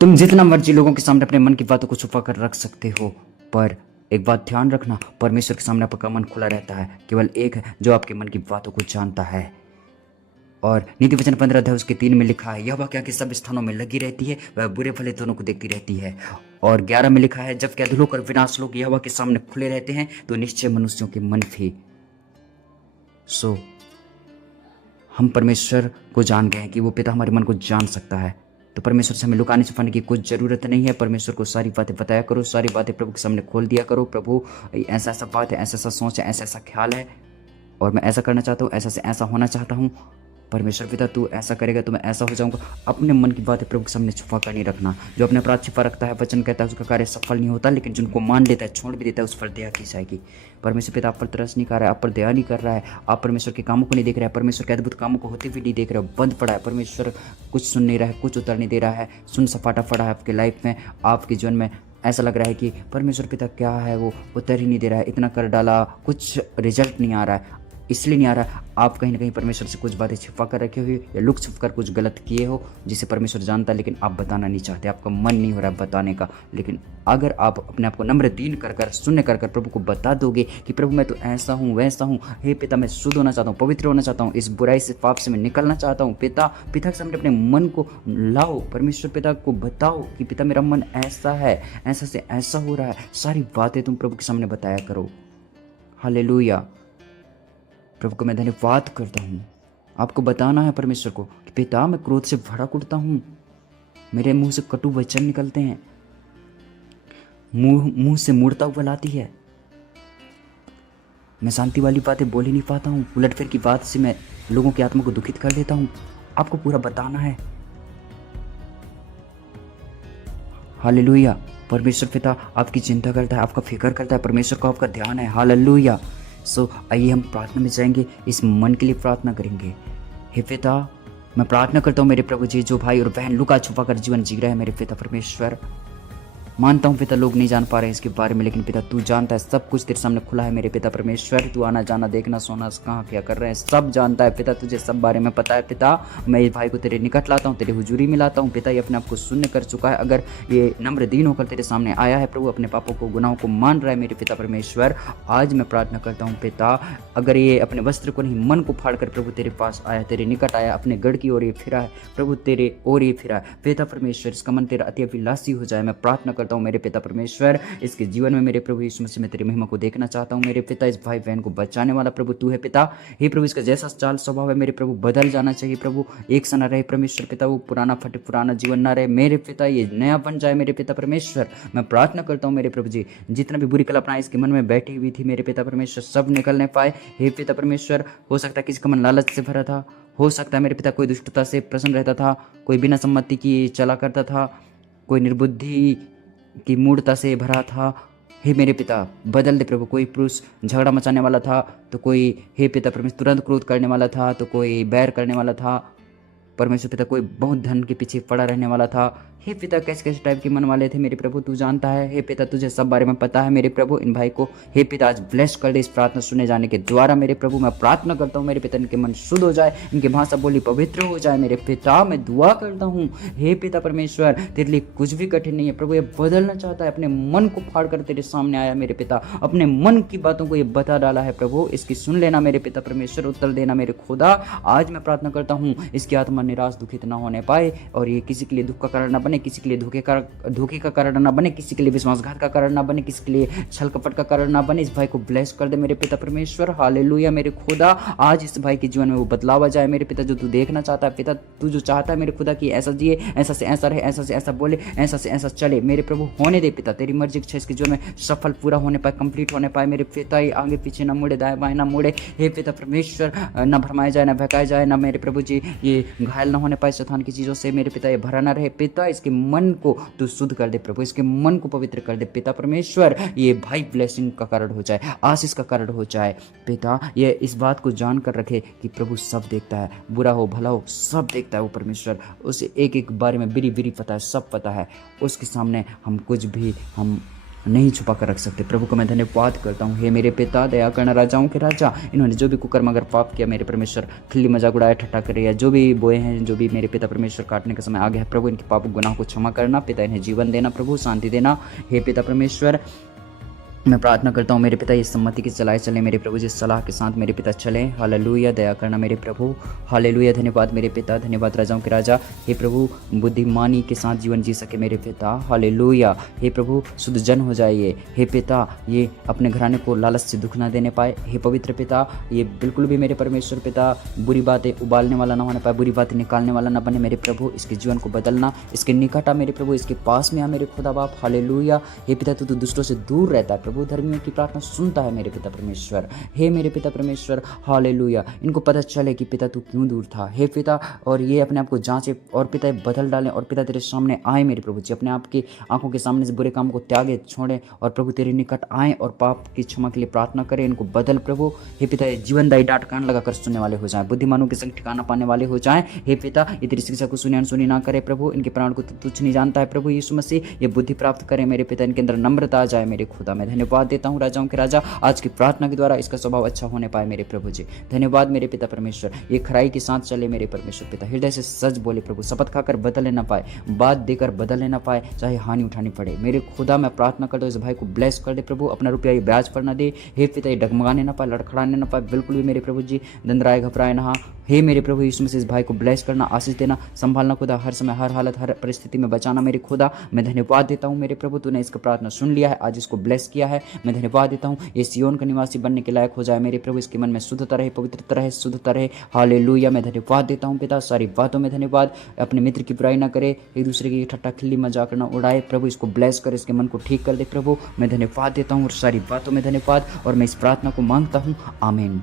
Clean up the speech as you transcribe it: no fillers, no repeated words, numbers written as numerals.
तुम जितना मर्जी लोगों के सामने अपने मन की बातों को छुपा कर रख सकते हो, पर एक बात ध्यान रखना, परमेश्वर के सामने आपका मन खुला रहता है। केवल एक है जो आपके मन की बातों को जानता है। और नीति वचन 15 अध्याय उसके 3 में लिखा है, यह वाक्य के सब स्थानों में लगी रहती है, वह बुरे भले दोनों को देखती रहती है। और 11 में लिखा है, जब क्या धुलों और विनाश लोग यहोवा के सामने खुले रहते हैं तो निश्चय मनुष्यों के मन भी। हम परमेश्वर को जान गए हैं कि वो पिता हमारे मन को जान सकता है। तो परमेश्वर से हमें लुकाने छुपाने की कुछ ज़रूरत नहीं है। परमेश्वर को सारी बातें बताया करो, सारी बातें प्रभु के सामने खोल दिया करो। प्रभु, ऐसा ऐसा बात है, ऐसा ऐसा सोच है, ऐसा ऐसा ख्याल है, और मैं ऐसा करना चाहता हूँ, ऐसा से ऐसा होना चाहता हूँ। परमेश्वर पिता, तू ऐसा करेगा तो मैं ऐसा हो जाऊंगा। अपने मन की बातें प्रभु के सामने छुपा कर नहीं रखना। जो अपने अपराध छिपा रखता है, वचन कहता है, उसका कार्य सफल नहीं होता, लेकिन जिनको मान लेता है, छोड़ भी देता है, उस पर दया की जाएगी। परमेश्वर पिता आप पर तरस नहीं कर रहा है, आप पर दया नहीं कर रहा है। आप परमेश्वर के कामों को नहीं देख रहे हैं, परमेश्वर के अद्भुत कामों को होते हुए नहीं देख रहे हो, बंद पड़ा है। परमेश्वर कुछ सुन नहीं रहा है, कुछ उतर नहीं दे रहा है, सुन सपाटा पड़ा है आपके लाइफ में, आपके जीवन में। ऐसा लग रहा है कि परमेश्वर पिता क्या है, वो उतर ही नहीं दे रहा है, इतना कर डाला, कुछ रिजल्ट नहीं आ रहा है। इसलिए नहीं आ रहा, आप कहीं ना कहीं परमेश्वर से कुछ बातें छिपा कर रखे हुए या लुक छुप कर कुछ गलत किए हो, जिसे परमेश्वर जानता है, लेकिन आप बताना नहीं चाहते, आपका मन नहीं हो रहा बताने का। लेकिन अगर आप अपने आप को नम्र दीन कर कर, शून्य कर कर प्रभु को बता दोगे कि प्रभु मैं तो ऐसा हूँ, वैसा हूँ, हे पिता मैं शुद्ध होना चाहता हूँ, पवित्र होना चाहता हूँ, इस बुराई से, पाप से मैं निकलना चाहता हूँ। पिता के सामने अपने मन को लाओ, परमेश्वर पिता को बताओ कि पिता मेरा मन ऐसा है, ऐसा से ऐसा हो रहा है। सारी बातें तुम प्रभु के सामने बताया करो। हालेलुया। प्रभु को मैं धन्यवाद करता हूँ। आपको बताना है परमेश्वर को कि पिता मैं क्रोध से भड़क उठता हूँ, मेरे मुंह से कटु वचन निकलते हैं, मुंह से मूर्ता उबल है, मैं शांति वाली बातें बोल ही नहीं पाता हूँ, उलटफेर की बात से मैं लोगों की आत्मा को दुखित कर देता हूँ। आपको पूरा बताना है। हालेलुया। परमेश्वर पिता आपकी चिंता करता है, आपका फिक्र करता है, परमेश्वर को आपका ध्यान है। हालेलुया। आइए हम प्रार्थना में जाएंगे, इस मन के लिए प्रार्थना करेंगे। हे पिता, मैं प्रार्थना करता हूँ मेरे प्रभु जी, जो भाई और बहन लुका छुपा कर जीवन जी रहे हैं, मेरे पिता परमेश्वर, मानता हूँ पिता लोग नहीं जान पा रहे हैं इसके बारे में, लेकिन पिता तू जानता है, सब कुछ तेरे सामने खुला है मेरे पिता परमेश्वर। तू आना जाना, देखना सोना, कहाँ क्या कर रहे हैं, सब जानता है पिता, तुझे सब बारे में पता है पिता। मैं इस भाई को तेरे निकट लाता हूँ, तेरे हुजूरी में लाता हूँ पिता। ये अपने आप को शून्य कर चुका है, अगर ये नम्र दीन होकर तेरे सामने आया है प्रभु, अपने पापों को, गुनाहों को मान रहा है मेरे पिता परमेश्वर, आज मैं प्रार्थना करता हूँ पिता, अगर ये अपने वस्त्र को नहीं, मन को फाड़ कर प्रभु तेरे पास आया, तेरे निकट आया, अपने गढ़ की ओर ये फिरा है प्रभु, तेरे ओर ये फिरा है पिता परमेश्वर, इसका मन तेरा अति अभिलाषी हो जाए। मैं प्रार्थना करता हूँ मेरे पिता परमेश्वर, इसके जीवन में मेरे प्रभु यीशु मसीह में तेरी महिमा को देखना चाहता हूँ मेरे पिता। इस भाई बहन को बचाने वाला प्रभु तू है पिता। हे प्रभु, इसका जैसा चाल स्वभाव है मेरे प्रभु बदल जाना चाहिए प्रभु, एक सा न रहे परमेश्वर पिता, वो पुराना फटे पुराना जीवन ना रहे मेरे पिता, ये नया बन जाए मेरे पिता परमेश्वर। मैं प्रार्थना करता हूँ मेरे प्रभु जी, जितना भी बुरी कल्पना इसके मन में बैठी हुई थी मेरे पिता परमेश्वर, सब निकलने पाए हे पिता परमेश्वर। हो सकता है किसी का मन लालच से भरा था, हो सकता है मेरे पिता कोई दुष्टता से प्रसन्न रहता था, कोई बिना सम्मति की चला करता था, कोई निर्बुद्धि की मूर्ता से भरा था। हे मेरे पिता बदल दे प्रभु, कोई पुरुष झगड़ा मचाने वाला था तो कोई हे पिता परमेश्वर तुरंत क्रोध करने वाला था, तो कोई बैर करने वाला था परमेश्वर पिता, कोई बहुत धन के पीछे पड़ा रहने वाला था। हे पिता कैसे कैसे टाइप के मन वाले थे मेरे प्रभु, तू जानता है हे पिता, तुझे सब बारे में पता है मेरे प्रभु। इन भाई को हे पिता आज ब्लेस कर दे इस प्रार्थना सुने जाने के द्वारा मेरे प्रभु। मैं प्रार्थना करता हूँ मेरे पिता, इनके मन शुद्ध हो जाए, इनकी भाषा बोली पवित्र हो जाए मेरे पिता। मैं दुआ करता हूँ हे पिता परमेश्वर, तेरे लिए कुछ भी कठिन नहीं है प्रभु। ये बदलना चाहता है, अपने मन को फाड़ कर तेरे सामने आया मेरे पिता, अपने मन की बातों को ये बता डाला है प्रभु, इसकी सुन लेना मेरे पिता परमेश्वर, उत्तर देना मेरे खुदा। आज मैं प्रार्थना करता हूँ इसकी आत्मा निराश दुखित ना होने पाए, और ये किसी के लिए दुख का कारण ना बने, किसी के लिए धोखे का कारण ना बने, किसी के लिए विश्वासघात का कारण ना बने, किसी के लिए छल कपट का कारण ना बने। इस भाई को ब्लेस कर दे मेरे पिता परमेश्वर। हालेलुया मेरे खुदा, आज इस भाई के जीवन में वो बदलाव आ जाए मेरे पिता, जो तू देखना चाहता है पिता, तू जो चाहता है मेरे खुदा कि ऐसा जिए, ऐसा से ऐसा रहे, ऐसा से ऐसा बोले, ऐसा से ऐसा चले मेरे प्रभु, होने दे पिता। तेरी मर्जी इच्छा इसके जीवन में सफल पूरा होने पाए, कंप्लीट होने पाए मेरे पिता। ये आगे पीछे ना मुड़े, दाएं बाएं ना मुड़े हे पिता परमेश्वर, ना भरमाया जाए, ना बहकाया जाए, ना मेरे प्रभु जी ये घायल ना होने पाए शैतान की चीज़ों से मेरे पिता। ये भरा ना रहे पिता, इसके मन को तू शुद्ध कर दे प्रभु, इसके मन को पवित्र कर दे पिता परमेश्वर। ये भाई ब्लेसिंग का कारण हो जाए, आशीष का कारण हो जाए पिता। ये इस बात को जान कर रखे कि प्रभु सब देखता है, बुरा हो भला हो सब देखता है वो परमेश्वर, उसे एक एक बारे में बिरी बिरी पता है, सब पता है। उसके सामने हम कुछ भी हम नहीं छुपा कर रख सकते। प्रभु को मैं धन्यवाद करता हूँ। हे मेरे पिता, दया करना, राजाओं के राजा, इन्होंने जो भी कुकर्म अगर पाप किया मेरे परमेश्वर, खिल्ली मजाक उड़ाया, ठट्ठा करे, या जो भी बोए हैं, जो भी मेरे पिता परमेश्वर काटने का समय आ गया है, प्रभु इनके पाप गुनाह को क्षमा करना। पिता इन्हें जीवन देना, प्रभु शांति देना। हे पिता परमेश्वर, मैं प्रार्थना करता हूँ मेरे पिता ये सम्मति की चलाए चले मेरे प्रभु, जिस सलाह के साथ मेरे पिता चले। हालेलुया, दया करना मेरे प्रभु। हालेलुया, धन्यवाद मेरे पिता, धन्यवाद राजाओं के राजा। हे प्रभु, बुद्धिमानी के साथ जीवन जी सके मेरे पिता। हालेलुया, हे प्रभु, शुद्ध जन हो जाइए। हे पिता, ये अपने घराने को लालच से दुख ना देने पाए। हे पवित्र पिता, ये बिल्कुल भी मेरे परमेश्वर पिता बुरी बातें उबालने वाला ना होने पाए, बुरी बातें निकालने वाला ना बने मेरे प्रभु। इसके जीवन को बदलना, इसके निकट आ मेरे प्रभु, इसके पास में आ मेरे खुदा बाप। हालेलुया, हे पिता, तू तो दुष्टों से दूर रहता है प्रभु, धर्मियों की प्रार्थना सुनता है मेरे पिता परमेश्वर। हे मेरे पिता परमेश्वर, हालेलुया, इनको पता चले कि पिता तू क्यों दूर था। हे पिता, और ये अपने आप को जांचे और पिता बदल डालें, और पिता तेरे सामने आए मेरे प्रभु जी, अपने आप की आंखों के सामने से बुरे काम को त्यागे, छोड़े, और प्रभु तेरे निकट आए और पाप की क्षमा के लिए प्रार्थना करें। इनको बदल प्रभु। हे पिता, ये जीवनदायी डांट कान लगाकर सुनने वाले हो जाएं, बुद्धिमानों के संग ठिकाना पाने वाले हो जाएं। हे पिता, ये तेरी शिक्षा को सुने अनसुनी ना करे प्रभु, इनके प्राण को तुच्छ नहीं जानता है प्रभु यीशु मसीह, ये बुद्धि प्राप्त करें मेरे पिता, इनके अंदर नम्रता आ जाए मेरे खुदा। मैं धन्यवाद देता हूँ राजाओं के राजा, आज की प्रार्थना के द्वारा इसका स्वभाव अच्छा होने पाए मेरे प्रभु जी। धन्यवाद मेरे पिता परमेश्वर, ये खराई के साथ चले मेरे परमेश्वर पिता, हृदय से सच बोले प्रभु, शपथ खाकर बदल लेना पाए, बात देकर बदल लेना पाए, चाहे हानि उठानी पड़े मेरे खुदा। मैं प्रार्थना करता हूँ इस भाई को ब्लेस कर दे प्रभु, अपना रुपया ये ब्याज पर ना दे। हे पिता, ये डगमगाने ना पाए, लड़खड़ाने ना पाए बिल्कुल भी मेरे प्रभु जी, दंदराए घबराए ना। हे मेरे प्रभु यीशु मसीह, इस भाई को ब्लेस करना, आशीष देना, संभालना खुदा, हर समय हर हालत हर परिस्थिति में बचाना मेरे खुदा। मैं धन्यवाद देता हूँ मेरे प्रभु, तूने इसका प्रार्थना सुन लिया है, आज इसको ब्लेस किया है। मैं धन्यवाद देता हूँ, ये सियोन का निवासी बनने के लायक हो जाए मेरे प्रभु, इसके मन में शुद्धता रहे, पवित्रता रहे, शुद्धता रहे। हालेलुया, मैं धन्यवाद देता हूँ पिता, सारी बातों में धन्यवाद। अपने मित्र की बुराई ना करे, एक दूसरे की ठट्ठा खिल्ली मजाक ना उड़ाए प्रभु, इसको ब्लेस कर, इसके मन को ठीक कर दे प्रभु। मैं धन्यवाद देता हूँ और सारी बातों में धन्यवाद, और मैं इस प्रार्थना को मांगता हूँ, आमीन।